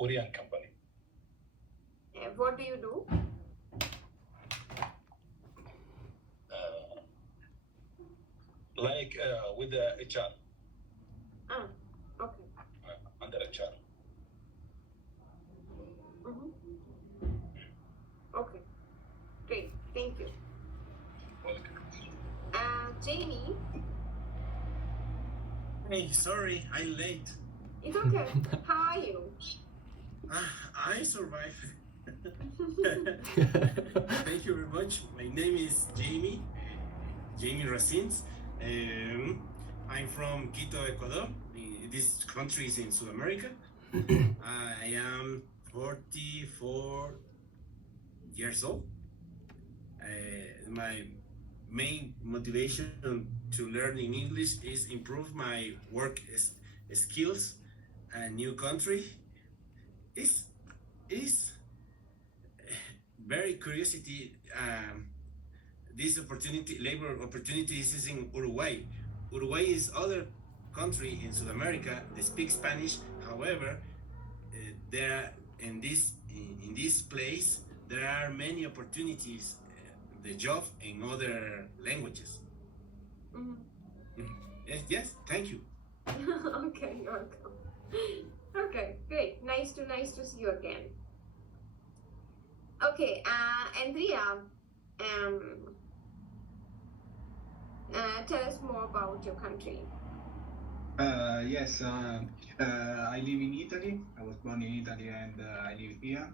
Korean company. What do you do? With the HR. Okay. Under HR. Okay. Great. Thank you. Welcome. Jamie? Hey, sorry, I'm late. It's okay. How are you? I survived. Thank you very much. My name is Jamie Racines. I'm from Quito, Ecuador. This country is in South America. I am 44 years old. My main motivation to learn in English is improve my work skills. A new country is very curiosity. This labor opportunities is in Uruguay. Uruguay is other country in South America. They speak Spanish. However, there in this place there are many opportunities. The job in other languages. Yes. Thank you. Okay, you're welcome. Okay, great. Nice to see you again. Okay, Andrea, tell us more about your country. Yes, I live in Italy. I was born in Italy and I live here.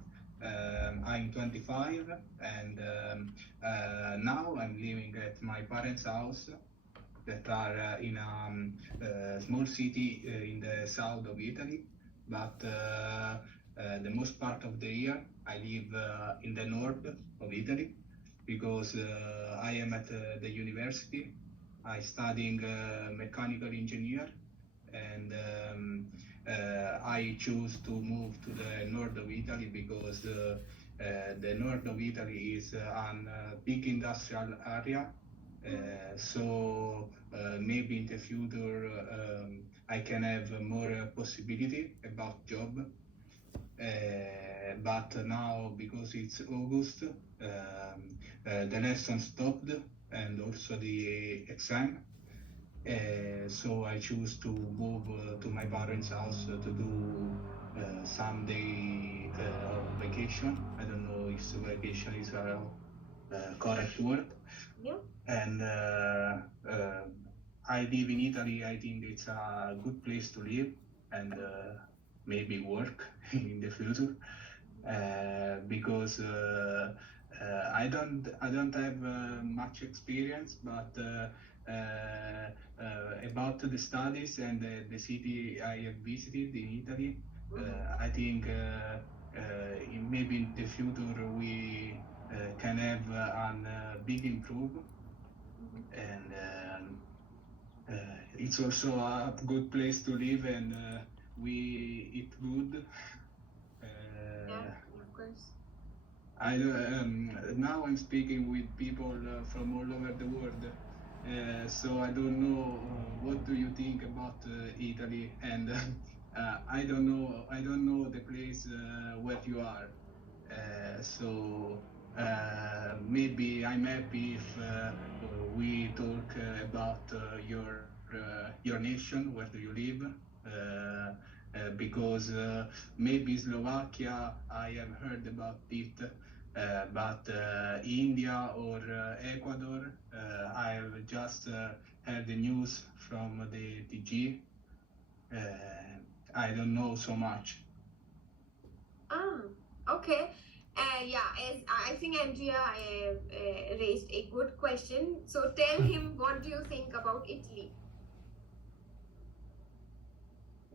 I'm 25 and now I'm living at my parents' house that are in a small city in the south of Italy. But the most part of the year I live in the north of Italy because I am at the university. I'm studying mechanical engineer and I choose to move to the north of Italy because the north of Italy is a big industrial area. So maybe in the future I can have more possibility about job. But now because it's August, the lesson stopped and also the exam. So I choose to move to my parents' house to do some day of vacation. I don't know if vacation is a correct word. Yeah. And I live in Italy. I think it's a good place to live and maybe work in the future because I don't have much experience, but about the studies and the city I have visited in Italy, I think maybe in the future we can have a big improvement, and it's also a good place to live, and we eat good. Yeah, of course. Now I'm speaking with people from all over the world, so I don't know what do you think about Italy, and I don't know the place where you are, so maybe I'm happy if we talk about your nation, where do you live, because maybe Slovakia I have heard about it, but India or Ecuador I have just heard the news from the TG. I don't know so much. Okay. Yeah, as I think Andrea raised a good question. So tell him, what do you think about Italy?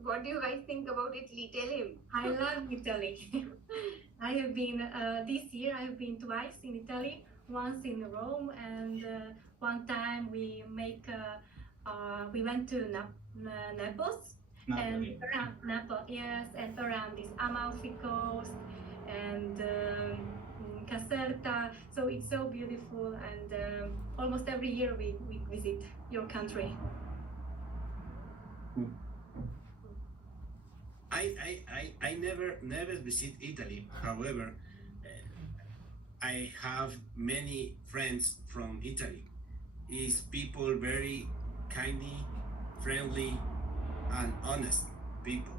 What do you guys think about Italy? Tell him. I love Italy. I have been this year. I have been twice in Italy. Once in Rome, and one time we went to Naples. Napoli. And around Naples, yes, and around this Amalfi Coast and Caserta. So it's so beautiful, and almost every year we visit your country. I never visit Italy. However, I have many friends from Italy. Is people very kindly, friendly, and honest people.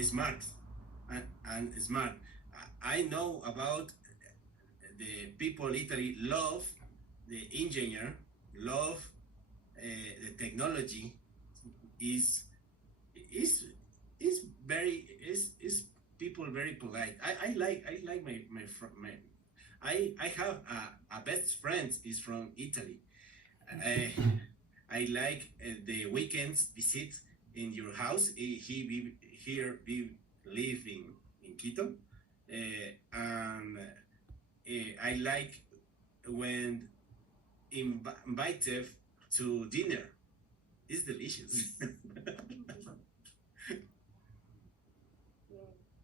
Smart and smart. I know about the people Italy love the engineer, love the technology. Is is is people very polite. I like I have a best friend is from Italy. I like the weekends visit in your house. We live in Quito, and I like when invited to dinner. It's delicious.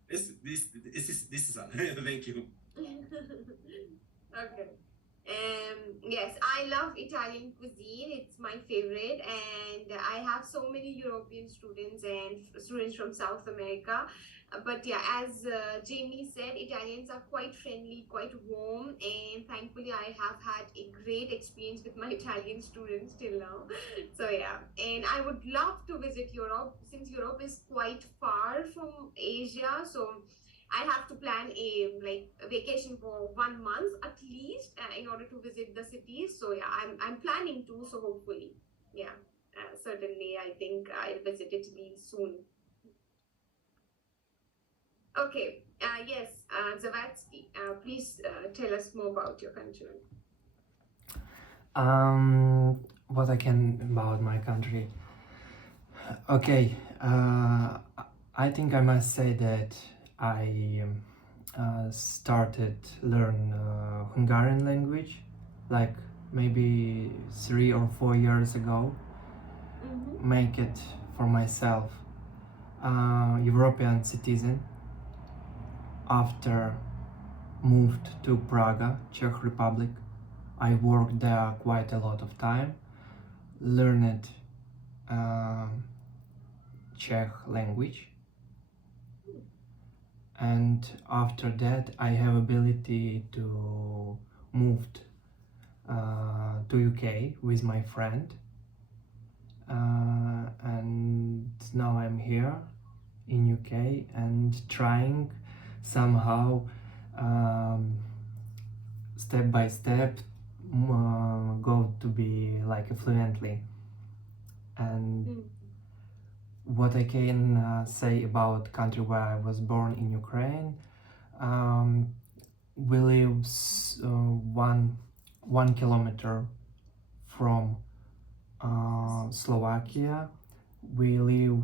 This is all. Thank you. Okay. Yes, I love Italian cuisine. It's my favorite, and I have so many European students and students from South America. But yeah, as Jamie said, Italians are quite friendly, quite warm, and thankfully, I have had a great experience with my Italian students till now. So yeah, and I would love to visit Europe since Europe is quite far from Asia. So I have to plan a vacation for 1 month at least in order to visit the cities. So yeah, I'm planning to. So hopefully, yeah, certainly I think I'll visit Italy soon. Okay. Yes, Zavatsky, please tell us more about your country. What I can about my country. Okay, I think I must say that I started learn Hungarian language like maybe 3 or 4 years ago. Mm-hmm. Make it for myself European citizen after moved to Praga, Czech Republic. I worked there quite a lot of time, learned Czech language, and after that I have ability to move to UK with my friend, and now I'm here in UK and trying somehow step by step go to be like fluently. And what I can say about country where I was born in Ukraine, we live 1 kilometer from Slovakia. We live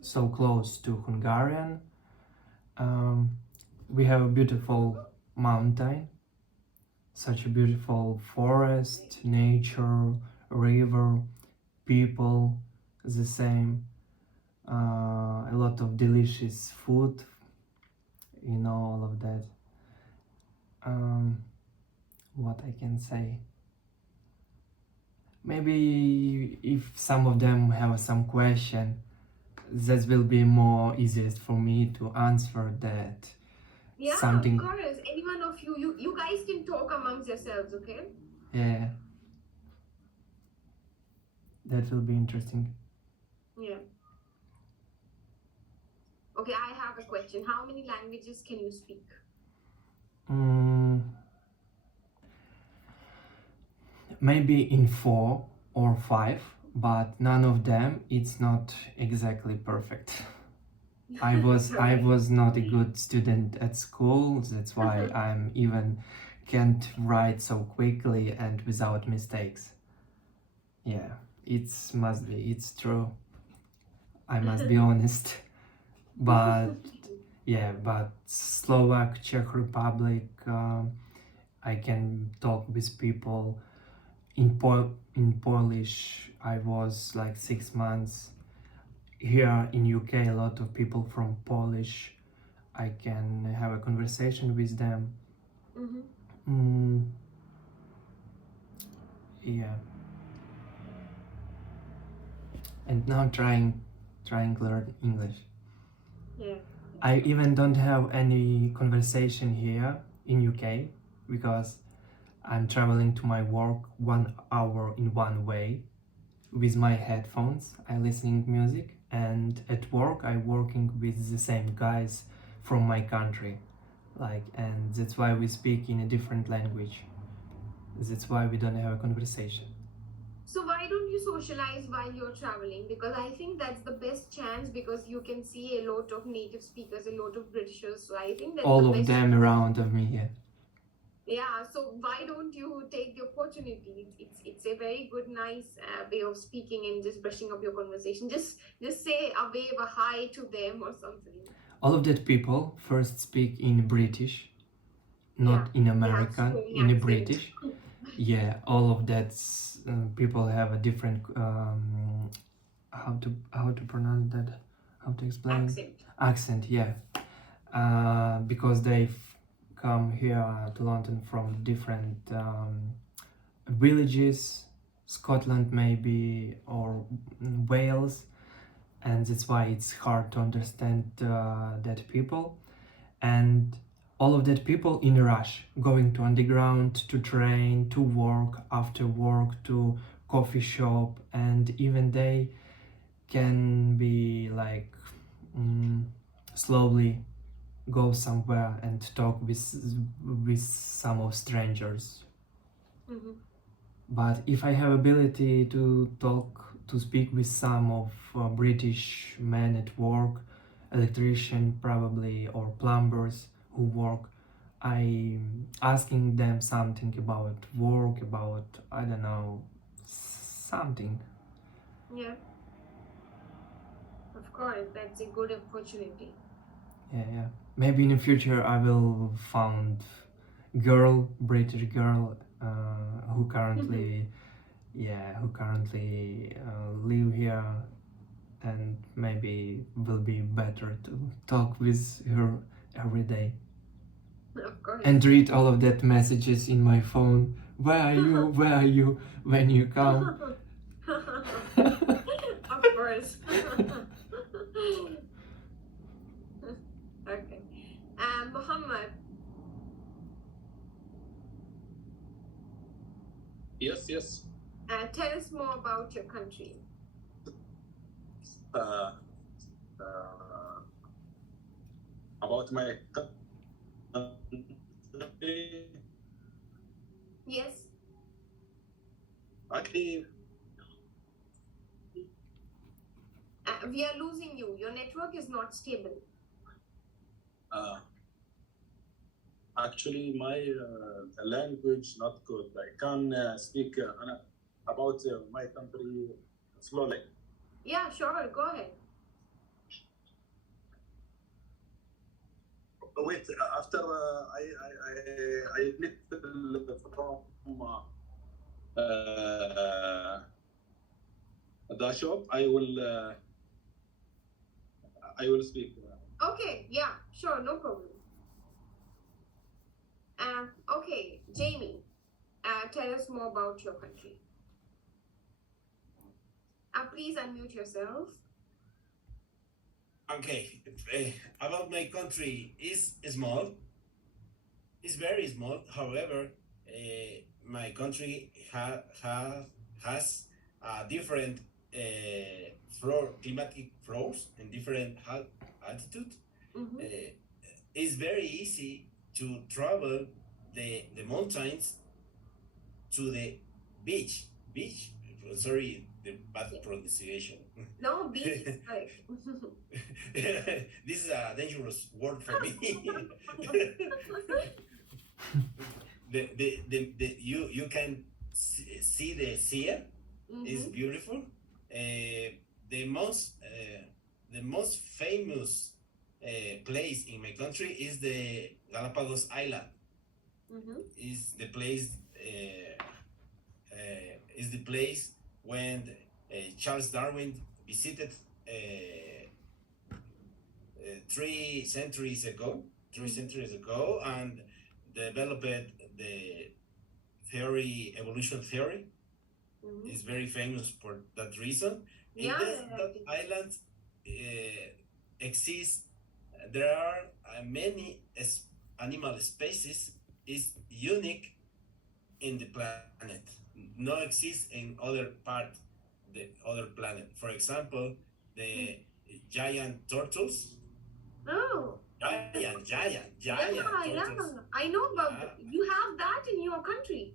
so close to Hungarian. We have a beautiful mountain, such a beautiful forest, nature, river, people, the same, a lot of delicious food, all of that. What I can say? Maybe if some of them have some question, that will be more easiest for me to answer that. Yeah, Something. of course. Any one of you guys can talk amongst yourselves, okay? Yeah, that will be interesting. Yeah. Okay, I have a question. How many languages can you speak? Maybe in 4 or 5, but none of them it's not exactly perfect. I was not a good student at school, that's why I'm even can't write so quickly and without mistakes. Yeah, it's true. I must be honest. But yeah, but Slovak, Czech Republic, I can talk with people. In Polish, I was like 6 months. Here in UK, a lot of people from Polish. I can have a conversation with them. Yeah. and now trying learn English. Yeah. I even don't have any conversation here in UK because I'm traveling to my work 1 hour in one way with my headphones. I listening music, and at work I working with the same guys from my country, and that's why we speak in a different language. That's why we don't have a conversation. So why don't you socialize while you're traveling? Because I think that's the best chance, because you can see a lot of native speakers, a lot of Britishers. So I think that's All the of best. them around of me here. Yeah. So why don't you take the opportunity? It's a very good, nice way of speaking and just brushing up your conversation. Just say a wave, a hi to them or something. All of that people first speak in British, not in American, strong in a accent. British. Yeah, all of that people have a different how to pronounce that, how to explain accent, yeah, because they've come here to London from different villages, Scotland maybe, or Wales, and that's why it's hard to understand that people. And all of that people in a rush, going to underground, to train, to work, after work, to coffee shop, and even they can be slowly go somewhere and talk with some of strangers. Mm-hmm. But if I have ability to speak with some of British men at work, electrician probably, or plumbers who work, I asking them something about work, about, I don't know, something. Yeah. Of course, that's a good opportunity. Yeah. Maybe in the future I will find British girl, who currently live here, and maybe will be better to talk with her every day. Of course. And read all of that messages in my phone. Where are you? Where are you when you come? Of course. Okay. Muhammad. Yes. Tell us more about your country. About my country. Yes. Actually, We are losing you. Your network is not stable. actually, my language not good. I can speak about my country slowly. Yeah, sure. Go ahead. Wait, after I admit from the shop, I will speak. Okay. Yeah, sure. No problem. Okay, Jamie. Tell us more about your country. Please unmute yourself. Okay, about my country is small. It's very small. However, my country has different climatic floors and different altitude. Mm-hmm. It's very easy to travel the mountains to the beach. Sorry, the bad pronunciation. No, beach is like. This is a dangerous word for me. You can see the sea. Mm-hmm. It's beautiful. The most famous place in my country is the Galapagos Island. Mm-hmm. Is the place when Charles Darwin visited 3 centuries ago, and developed the evolution theory. Mm-hmm. Is very famous for that reason. In Yeah, this yeah, that island exists, there are many animal species is unique in the planet. No exists in other part, the other planet. For example, the giant turtles. Oh, Giant yeah, turtles. I know about Yeah. you have that in your country.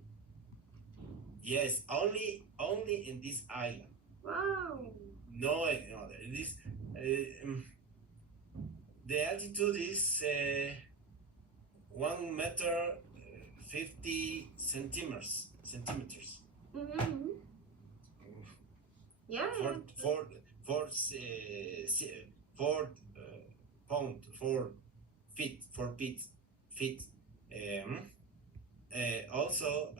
Yes, only in this island. Wow. No, no, this the altitude is 1 meter 50 centimeters. Mm-hmm. Yeah, yeah. Four pound, 4 feet, 4 feet. Also,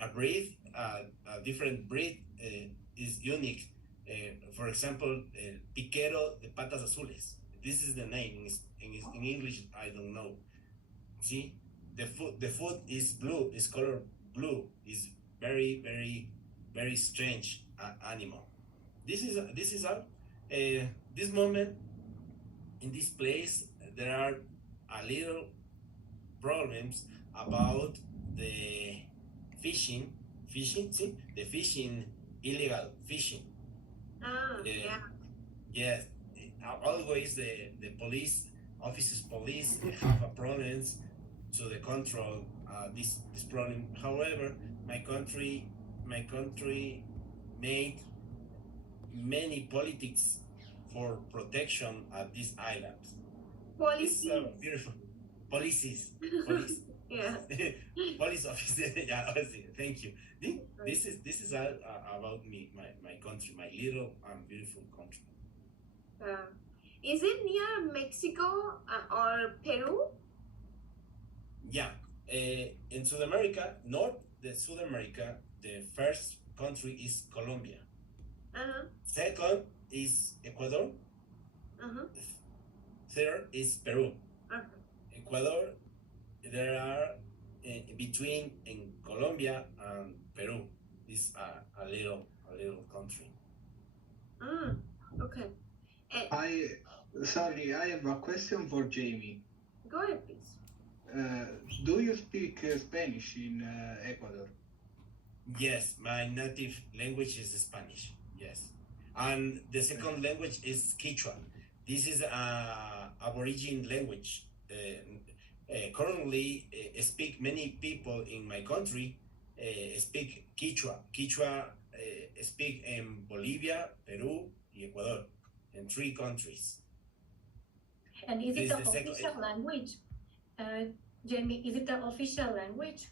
a breed, a different breed is unique. For example, piquero de patas azules. This is the name in English. I don't know. See, the food is blue. Is color blue. Is very strange animal. This is all. This moment in this place there are a little problems about the fishing. See, the fishing, illegal fishing. Yeah. Yes, always the police police have a problems to the control this problem. However, my country made many politics for protection at these islands. It's beautiful. Police. Yeah. Police officer. Yeah, obviously. Thank you. This is all about me, my country, my little and beautiful country. Is it near Mexico or Peru? Yeah. In South America, South America, the first country is Colombia. Second is Ecuador. Third is Peru. Ecuador, there are between in Colombia and Peru is a little country. Okay. I have a question for Jamie. Go ahead, please. Do you speak Spanish in Ecuador? Yes, my native language is Spanish. Yes, and the second language is Quechua. This is a Aborigine language. Currently, speak many people in my country speak Quechua. Quechua speak in Bolivia, Peru, and Ecuador, in 3 countries. And is it This the is the second- official language? Jamie, is it the official language?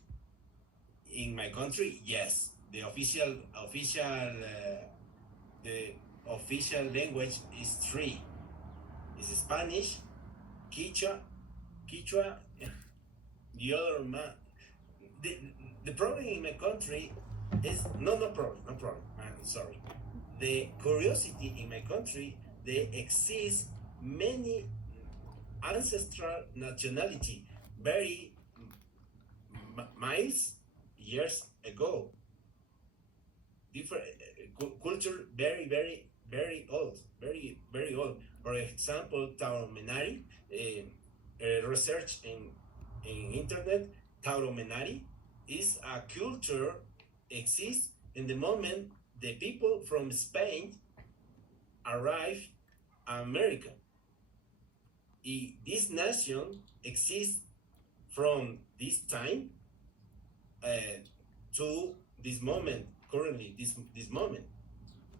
In my country, yes, the official language is 3. It's Spanish, Quechua. The other the problem in my country is no problem. I'm sorry. The curiosity in my country, there exist many ancestral nationality very miles years ago. Different culture very old, very old. For example, Tauromenari, research in internet, Tauromenari is a culture exists in the moment the people from Spain arrive America. This nation exists from this time to this moment, currently this moment.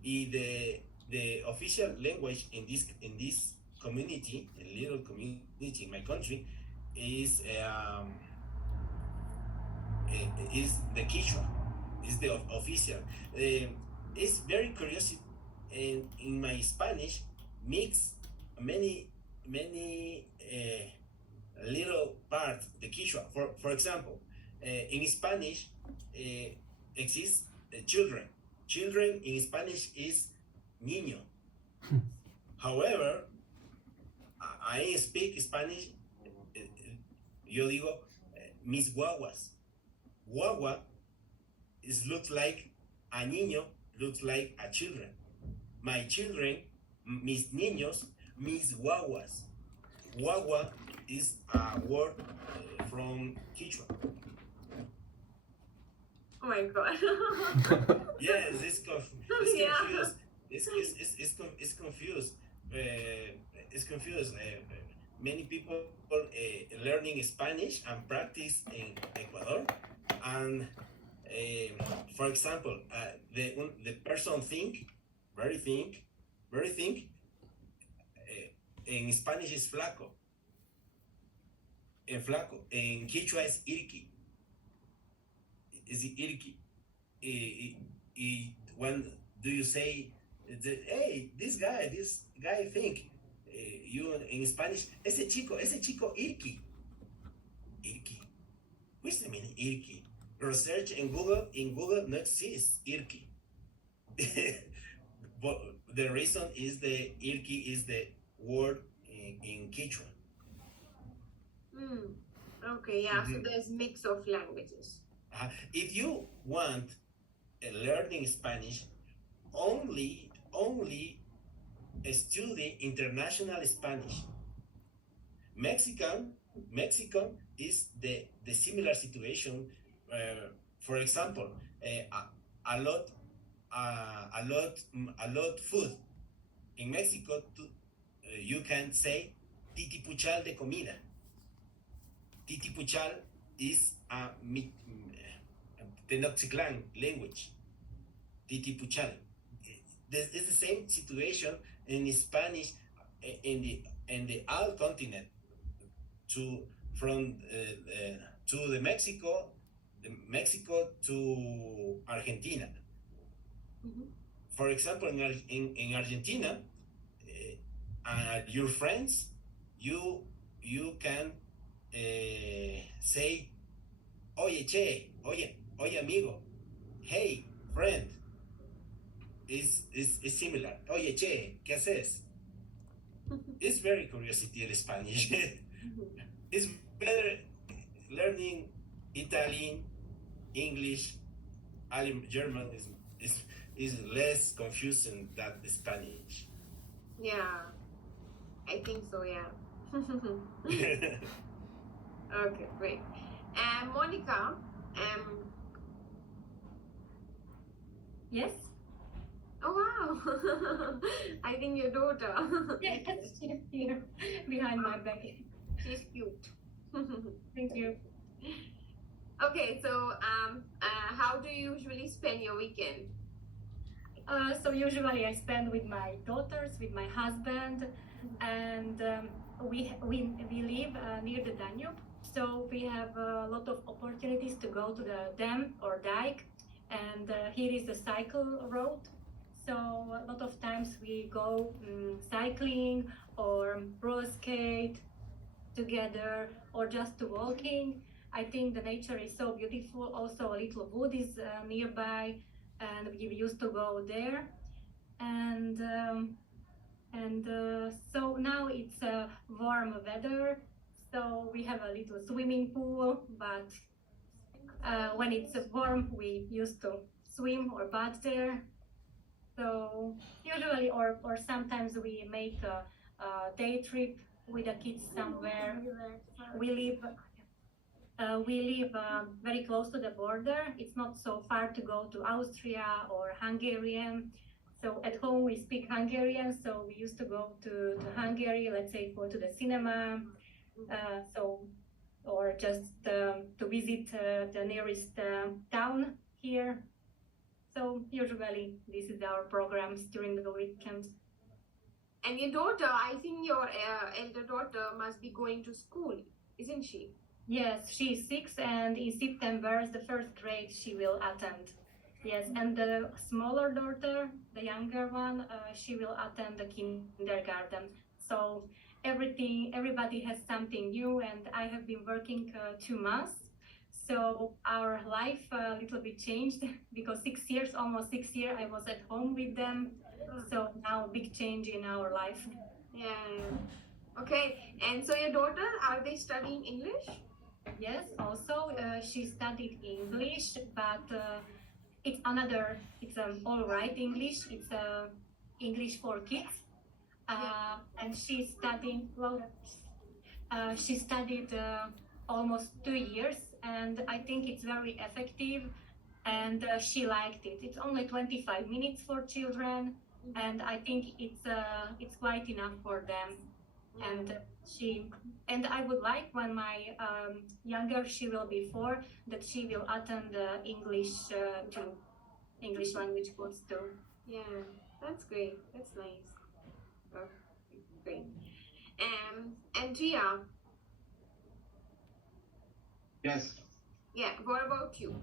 The official language in this community, a little community in my country, is the Quechua. Is the official. It's very curious. In my Spanish, mix many little part the Quechua. For example, in Spanish exists children. Children in Spanish is niño. However, I speak Spanish. Yo digo mis guaguas. Guagua is look like A niño looks like a children. My children, mis niños, mis guaguas. Guagua is a word from Quechua. Oh my god. Yes, it's Yeah. confused. It's confused. It's confused. Many people learning Spanish and practice in Ecuador, and for example, the person very think, in Spanish is flaco. En flaco. En Quechua es irki. Is it irki? When do you say, hey, this guy think, you in Spanish, ese chico irki. Irki. What's the meaning irki? Research in Google no exists irki. But the reason is the irki is the word in Quechua. Okay, yeah, so Mhm. there's mix of languages. If you want learning Spanish, only study international Spanish. Mexican is the similar situation. For example, a lot food in Mexico. You can say titipuchal de comida. Titipuchal is a Tenochtitlan language. Titipuchal. This is the same situation in Spanish in the all continent from the Mexico to Argentina. For example, in Argentina, your friends, you can say, oye che, oye amigo, hey friend, is similar. Oye che, ¿qué haces? It's very curiosity in Spanish. It's better learning Italian, English, German is less confusing than the Spanish. Yeah, I think so, yeah. Okay, great. And Monica, Yes? oh wow, I think your daughter. Yes, she's here behind my back. She's cute. Thank you. Okay, so how do you usually spend your weekend? So usually I spend with my daughters, with my husband, and we live near the Danube, so we have a lot of opportunities to go to the dam or dike, and here is the cycle road. So a lot of times we go cycling or roller skate together or just walking. I think the nature is so beautiful. Also, a little wood is nearby, and we used to go there. And so now it's warm weather, so we have a little swimming pool. But when it's warm, we used to swim or bath there. So usually, or sometimes we make a day trip with the kids somewhere. We live very close to the border. It's not so far to go to Austria or Hungarian. So at home we speak Hungarian, so we used to go to Hungary, let's say go to the cinema, or just to visit the nearest town here. So usually this is our programs during the weekends. And your daughter, I think your elder daughter must be going to school, isn't she? Yes, she is 6, and in September, the first grade she will attend. Yes, and the smaller daughter, the younger one, she will attend the kindergarten. So everybody has something new, and I have been working 2 months. So our life a little bit changed because almost 6 years, I was at home with them. So now a big change in our life. Yeah. Okay, and so your daughter, are they studying English? Yes, also she studied English, but it's all right English. It's English for kids, and she studied almost 2 years, and I think it's very effective, and she liked it. It's only 25 minutes for children, and I think it's quite enough for them. And I would like when my younger, she will be 4, that she will attend English too, English language course too. Yeah, that's great. That's nice. Oh, great. Andrea, Yes. yeah, what about you?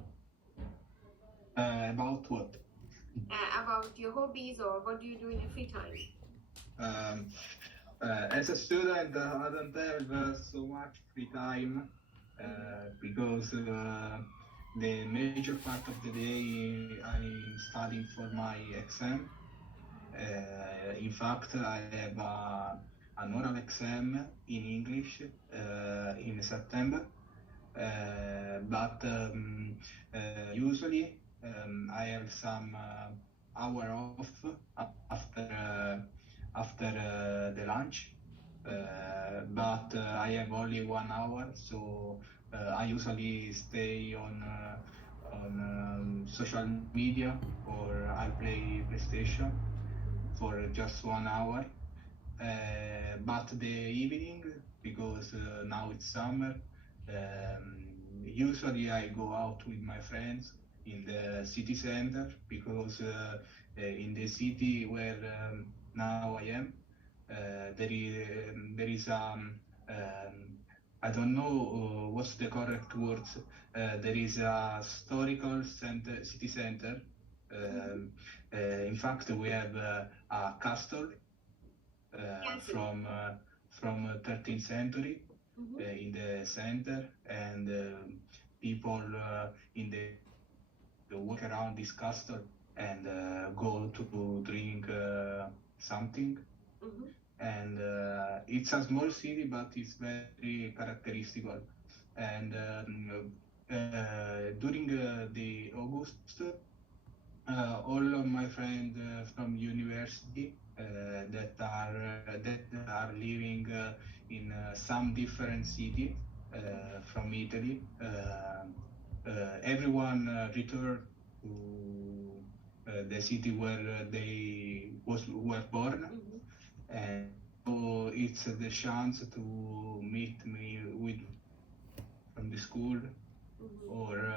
About what? About your hobbies, or what do you do in your free time? As a student, I don't have so much free time because the major part of the day I'm studying for my exam. In fact, I have an oral exam in English in September, but usually I have some hour off after the lunch, but I have only 1 hour, so I usually stay on social media, or I play PlayStation for just 1 hour. But the evening, because now it's summer, usually I go out with my friends in the city center, because in the city where now I am, there is I don't know what's the correct words. There is a historical city center. In fact, we have a castle from 13th century in the center, and people in the walk around this castle and go to drink something. And it's a small city, but it's very characteristic. And during the August, all of my friends from university that are living in some different city from Italy, everyone returned to the city where they were born, and so it's the chance to meet me with from the school, or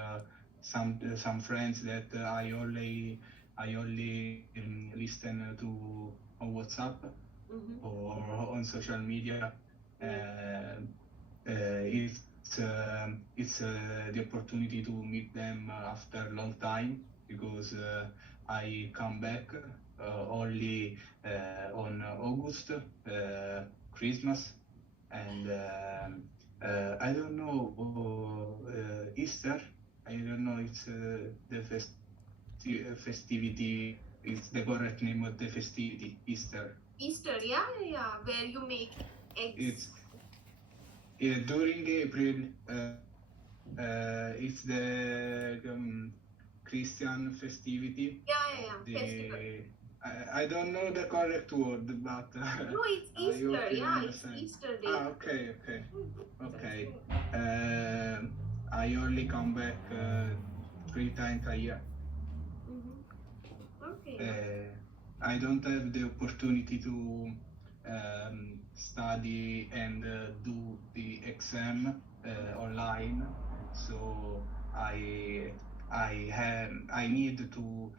some friends that I only listen to on WhatsApp or on social media. It's the opportunity to meet them after a long time, because I come back only on August, Christmas, and I don't know, Easter. I don't know, it's the festivity, it's the correct name of the festivity, Easter. Easter, yeah, where you make eggs. It's during April. It's the Christian festivity. Yeah, festival. I don't know the correct word, but no, it's Easter. Yeah, it's Easter day. Okay. I only come back 3 times a year. Okay. I don't have the opportunity to study and do the exam online, so I need to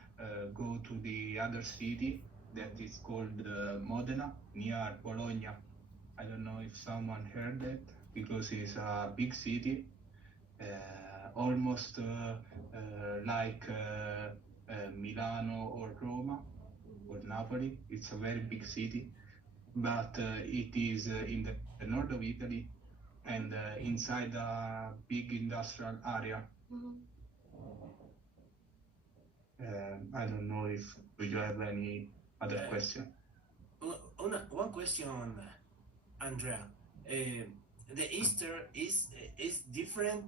go to the other city that is called Modena, near Bologna. I don't know if someone heard that, because it's a big city, almost like Milano or Roma or Napoli. It's a very big city, but it is in the north of Italy, and inside a big industrial area. I don't know if you have any other question. One question, Andrea. The Easter is different.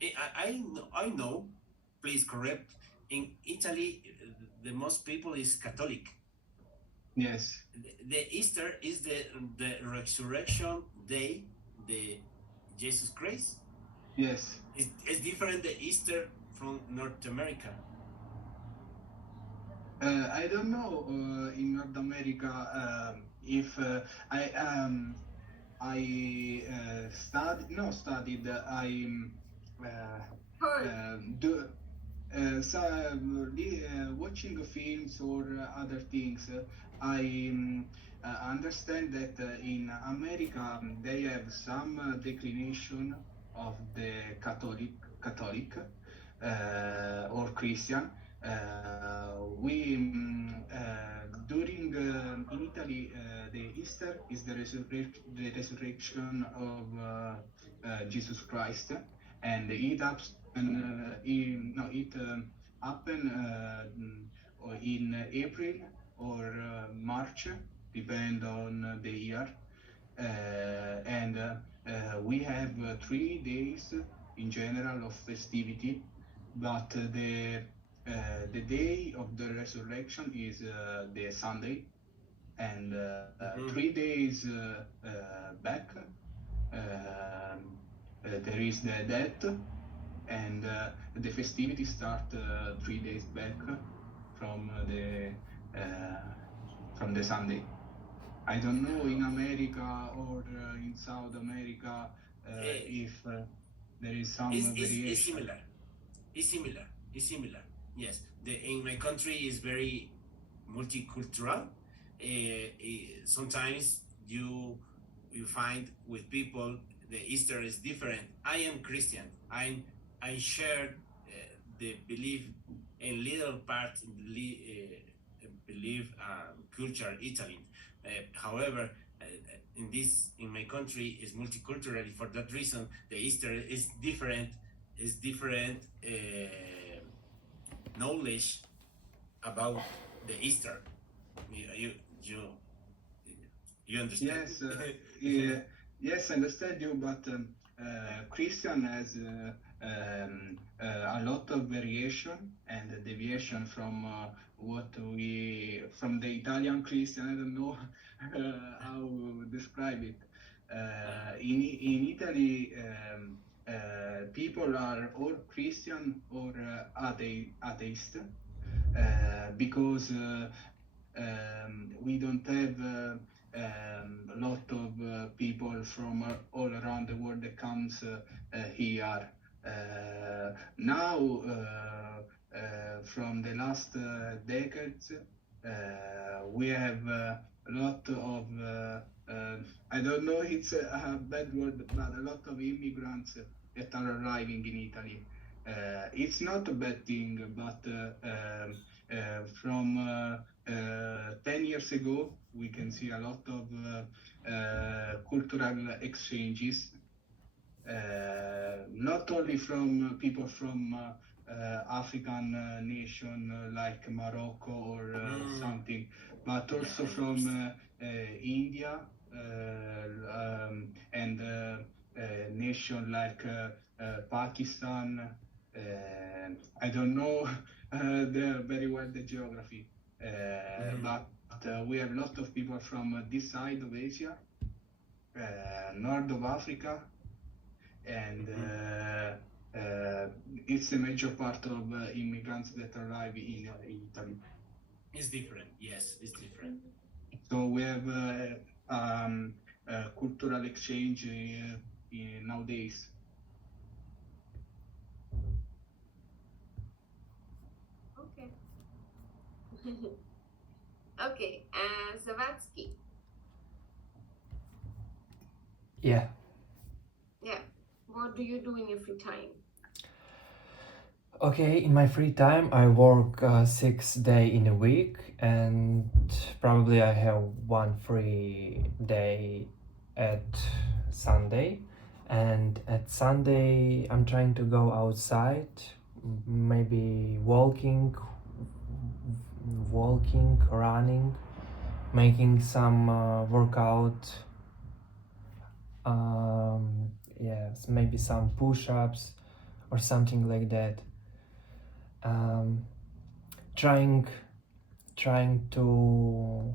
I know. Please correct. in Italy, the most people is Catholic. Yes. The Easter is the resurrection day, the Jesus Christ. Yes. It's different the Easter from North America. I don't know in North America if I studied. Watching films or other things. I understand that in America they have some declination of the Catholic or Christian. We during in Italy the Easter is the resurrection of Jesus Christ, and it happened in April or March, depend on the year, and we have 3 days in general of festivity, but the day of the resurrection is the Sunday, and 3 days back there is the death, and the festivities start 3 days back from the Sunday. I don't know in America or in South America if there is some variation. It's similar. Yes, in my country is very multicultural. Sometimes you find with people the Easter is different. I am Christian. I share the belief in little part belief culture Italian. However, in my country is multicultural. For that reason, the Easter is different. Knowledge about the Easter. You understand? Yes, yes, I understand you, but Christian has a lot of variation and deviation from from the Italian Christian. I don't know how to describe it. In Italy, people are or Christian or atheist, because we don't have a lot of people from all around the world that comes here. Now, from the last decades, we have a lot of, I don't know, it's a bad word, but a lot of immigrants that are arriving in Italy. It's not a bad thing, but from 10 years ago, we can see a lot of cultural exchanges, not only from people from African nation like Morocco or something, but also from India and nation like Pakistan. I don't know very well the geography, but we have a lot of people from this side of Asia, north of Africa, and it's a major part of immigrants that arrive in Italy. It's different, yes, it's different. So we have cultural exchange nowadays. Okay. Okay, Zavatsky. Yeah. Yeah. What do you do in your free time? Okay, in my free time, I work 6 days in a week, and probably I have one free day at Sunday. And at Sunday, I'm trying to go outside, maybe walking, running, making some workout. Maybe some push-ups or something like that. trying to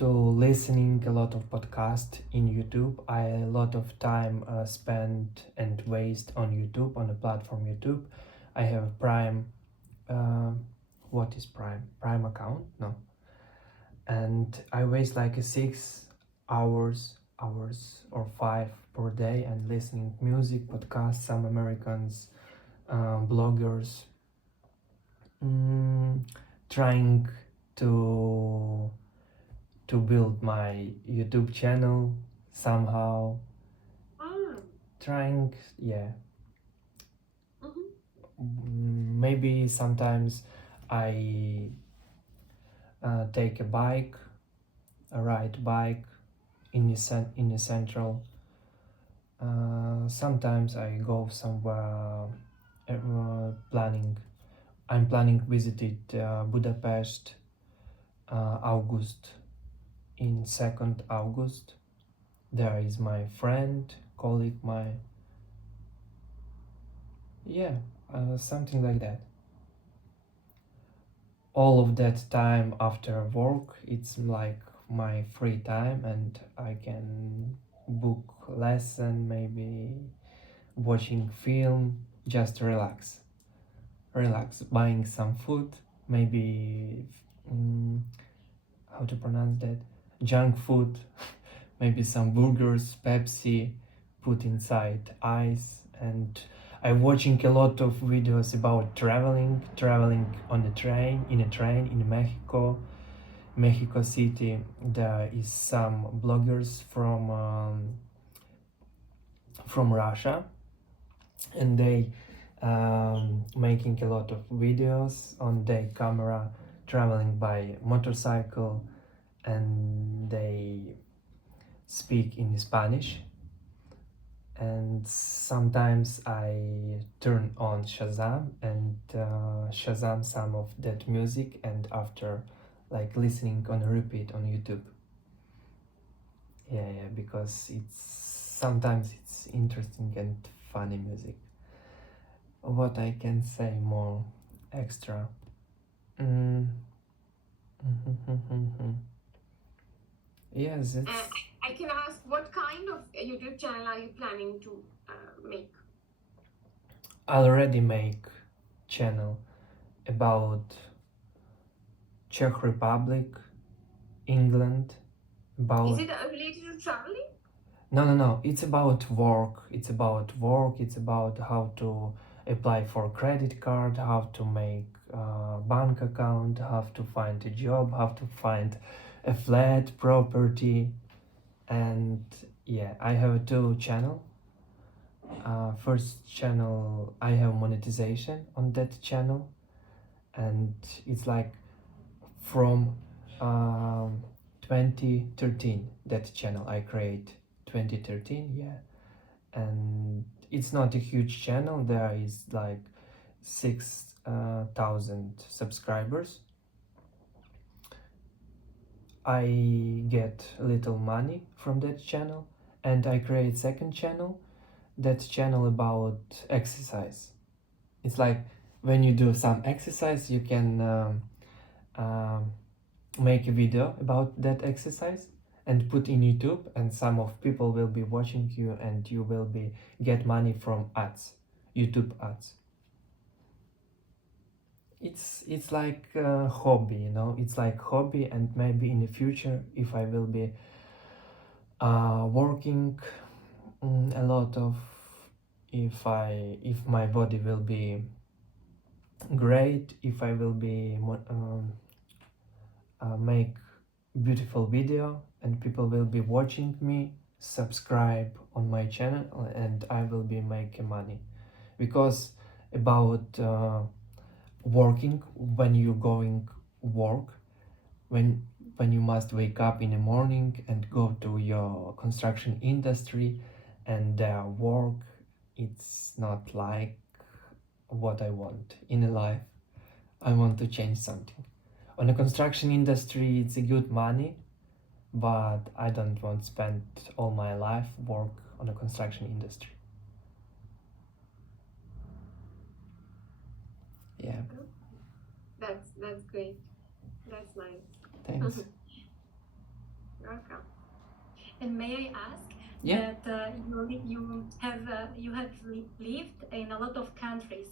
listening a lot of podcast in YouTube. I a lot of time spent and waste on YouTube, on the platform YouTube. I have Prime. What is Prime account? No. And I waste like 6 hours or 5 per day and listening music, podcasts, some Americans, bloggers, trying to build my YouTube channel somehow. Trying, yeah. Maybe sometimes I take a ride bike in the central. Sometimes I go somewhere. I'm planning visited Budapest in 2nd August. There is my friend, colleague, something like that. All of that time after work, it's like my free time, and I can book lesson, maybe watching film, just relax, buying some food, maybe how to pronounce that, junk food, maybe some burgers, Pepsi, put inside ice. And I'm watching a lot of videos about traveling on the train, in Mexico City. There is some bloggers from Russia, and they making a lot of videos on their camera traveling by motorcycle, and they speak in Spanish. And sometimes I turn on Shazam and Shazam some of that music, and after like listening on repeat on YouTube. Yeah, because sometimes it's interesting and funny music. What I can say more extra? Yes, it's... I can ask, what kind of YouTube channel are you planning to make? I already make channel about Czech Republic, England, about... Is it related to traveling? No. It's about work. It's about how to apply for credit card, how to make a bank account, how to find a job, how to find a flat, property. And yeah, I have 2 channel. First channel, I have monetization on that channel, and it's like from 2013 that channel I create 2013, yeah. And it's not a huge channel. There is like 6,000 subscribers. I get little money from that channel, and I create second channel. That channel about exercise. It's like when you do some exercise, you can make a video about that exercise and put in YouTube, and some of people will be watching you, and you will be get money from ads, YouTube ads. It's like a hobby, you know. It's like hobby, and maybe in the future, if I will be working a lot of, if my body will be great, if I will be make beautiful video and people will be watching me, subscribe on my channel, and I will be making money. Because about working, when you going work, when you must wake up in the morning and go to your construction industry and work, it's not like what I want in a life. I want to change something. On the construction industry, it's a good money, but I don't want to spend all my life work on the construction industry. Yeah. That's That's great. That's nice. Thanks. Welcome. And may I ask Yeah. that you have lived in a lot of countries,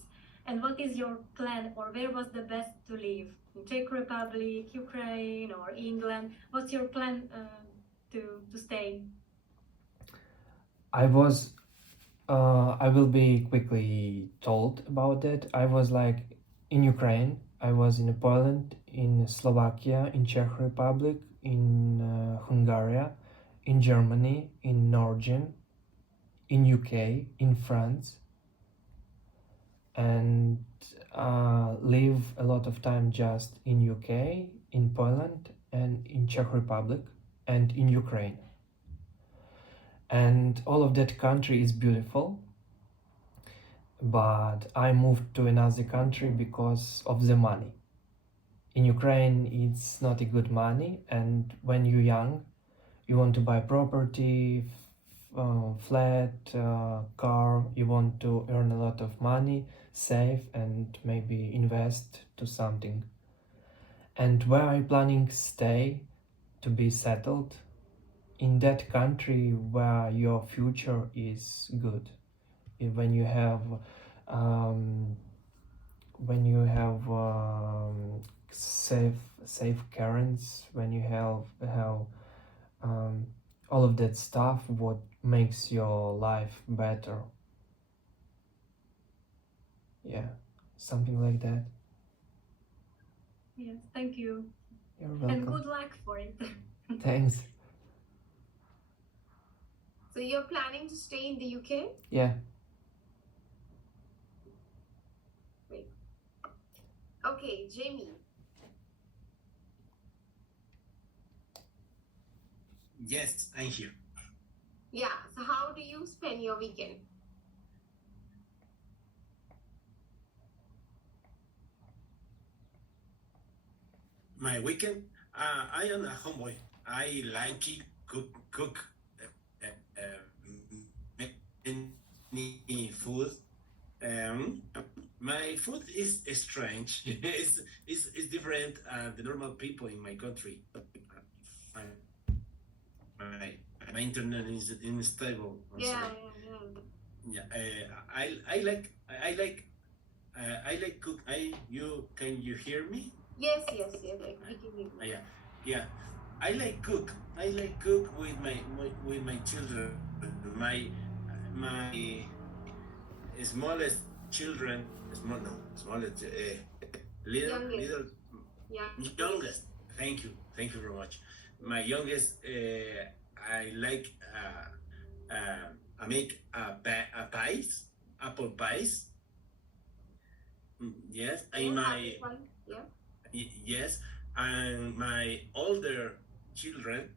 and what is your plan, or where was the best to live? In Czech Republic, Ukraine, or England? What's your plan to stay? I will be quickly told about it. I was like in Ukraine, I was in Poland, in Slovakia, in Czech Republic, in Hungary, in Germany, in Norway, in UK, in France, and live a lot of time just in UK, in Poland, and in Czech Republic, and in Ukraine. And all of that country is beautiful, but I moved to another country because of the money. In Ukraine, it's not a good money, and when you're young, you want to buy property, flat, car, you want to earn a lot of money, save, and maybe invest to something. And where are you planning to stay, to be settled? In that country where your future is good. When you have safe currents, when you have all of that stuff, what makes your life better. Yeah, something like that. Yes, thank you. You're And welcome. good luck for it. Thanks. So you're planning to stay in the UK? Yeah. Okay, Jamie. Yes, I'm here. Yeah, so how do you spend your weekend? My weekend, I am a homeboy. I like it, cook any food. My food is strange. It's different the normal people in my country. My internet is unstable. I'm Yeah, sorry. yeah. I like cook. Can you hear me? Yes, we can hear you. Yeah. I like cook with my children. My smallest children, smallest little Yeah. youngest. Thank you very much. My youngest, I like I make pies, apple pies. Yes, and my yes, and my older children,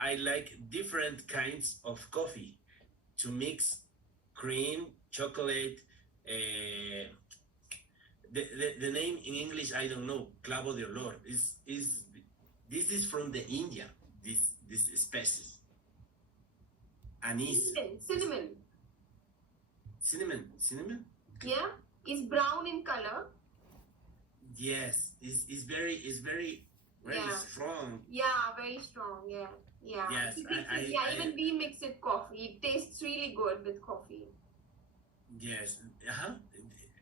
I like different kinds of coffee to mix cream, chocolate. The name in English I don't know. Clavo de olor this is from the India. This species. Anise. Cinnamon. Yeah, it's brown in color. Yes, it's very Yeah. strong. Yeah, very strong. Yeah. Yes, Even we mix it coffee. It tastes really good with coffee. Yes.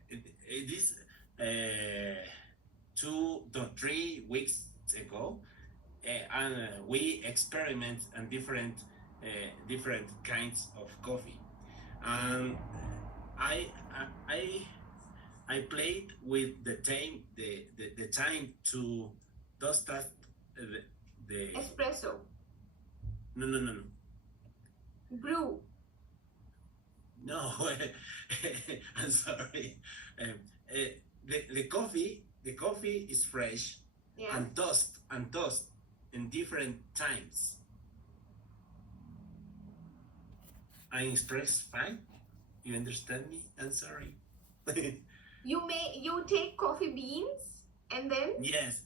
It is 3 weeks ago, and we experiment on different kinds of coffee, and I played with the time to toast the Espresso. no. Brew. No, I'm sorry. The coffee is fresh. Yeah. and toast in different times. I express fine. You understand me? I'm sorry. You take coffee beans and then Yes,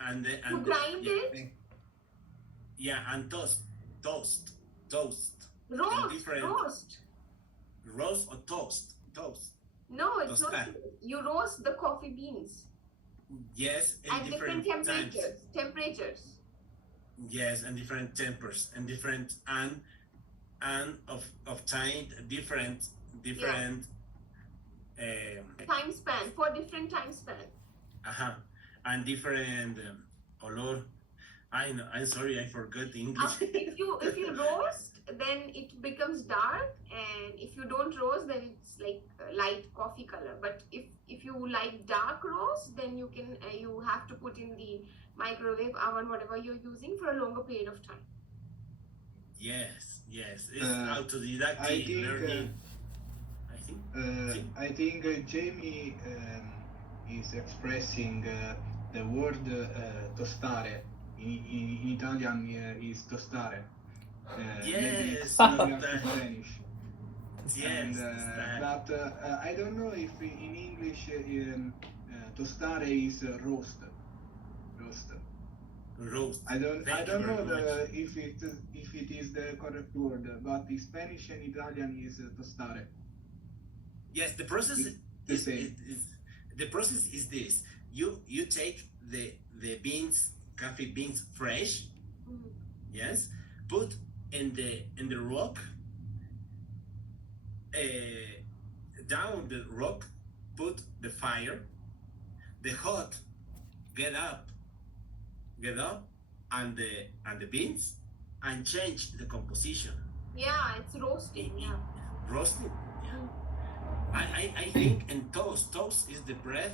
and you grind it. Yeah, and toast. Roast. Roast or toast. No, it's not. Tostar. You roast the coffee beans. Yes, At and different different times. temperatures. Yes, and different tempers and different and of time different Time span, for different time span. and different olor. I'm sorry, I forgot the English. If you roast, then it becomes dark, and if you don't roast, then it's like light coffee color. But if you like dark roast, then you have to put in the microwave oven, whatever you're using, for a longer period of time. Yes, it's autodidactic I think, learning. I think Jamie is expressing the word tostare. In Italian is tostare. Yes, Maybe in Spanish. yes. But I don't know if in English tostare is roast. Roast. I don't Thank you know very much. if it is the correct word, but in Spanish and Italian is tostare. Yes, the process It's the same. The process is this: you take the beans, coffee beans fresh, Mhm. yes, put in the rock, down the rock, put the fire, the hot get up, and the beans, and change the composition. Yeah, it's roasting. Yeah. Roasting. Yeah. I think in toast is the bread.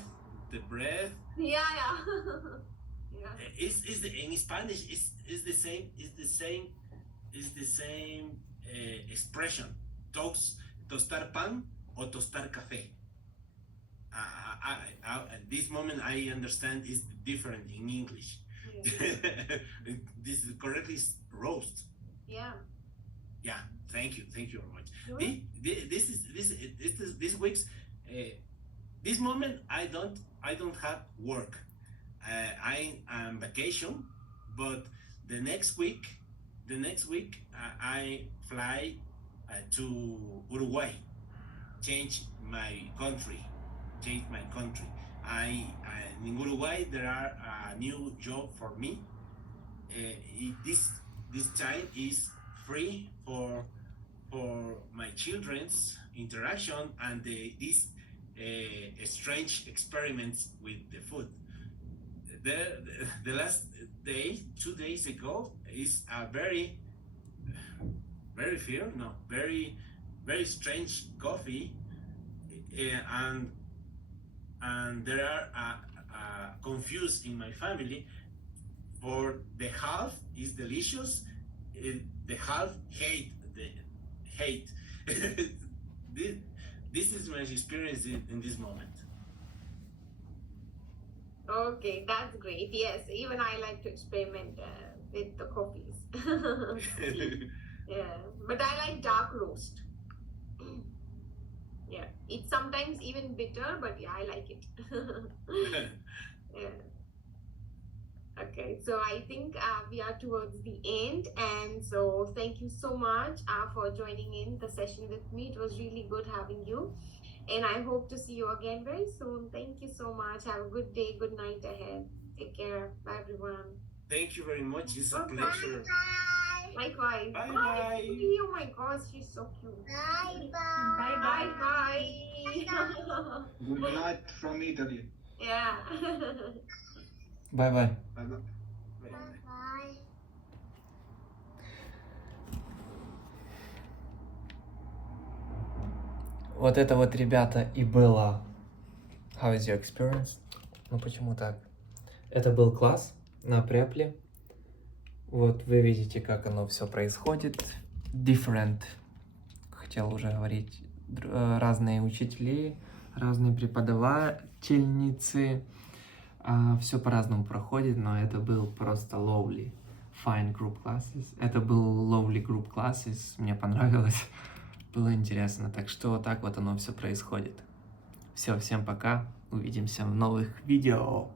Yeah. Yeah. Is the in Spanish is the same expression. Tostar pan or tostar café. At this moment I understand is different in English. Yeah. This is correctly roast. Yeah. Yeah, thank you very much. Sure. This week's this moment I don't have work. I am vacation, but the next week I fly to Uruguay. Change my country. I in Uruguay there are a new job for me. This time is free for my children's interaction and these strange experiments with the food. The last day, 2 days ago, is a very strange coffee, and there are confused in my family. For the half is delicious, the half hate. This is my experience in this moment. Okay, that's great. Yes, even I like to experiment with the coffees. Yeah, but I like dark roast. Yeah, it's sometimes even bitter, but yeah, I like it. Yeah. Okay, so I think we are towards the end, and so thank you so much for joining in the session with me. It was really good having you, and I hope to see you again very soon. Thank you so much. Have a good day, good night ahead. Take care. Bye, everyone. Thank you very much. It's a Bye-bye. pleasure. Likewise. Bye. Oh my gosh, she's so cute. Bye Bye bye. bye. Good night from Italy. Yeah. Bye-bye. Bye-bye. Bye. Вот это вот, ребята, и было How is your experience? Ну почему так? Это был класс на препле. Вот вы видите, как оно все происходит. Different, хотел уже говорить, разные учителя, разные преподавательницы. Все по-разному проходит, но это был просто lovely, fine group classes. Это был lovely group classes, мне понравилось, было интересно. Так что вот так вот оно все происходит. Все, всем пока, увидимся в новых видео.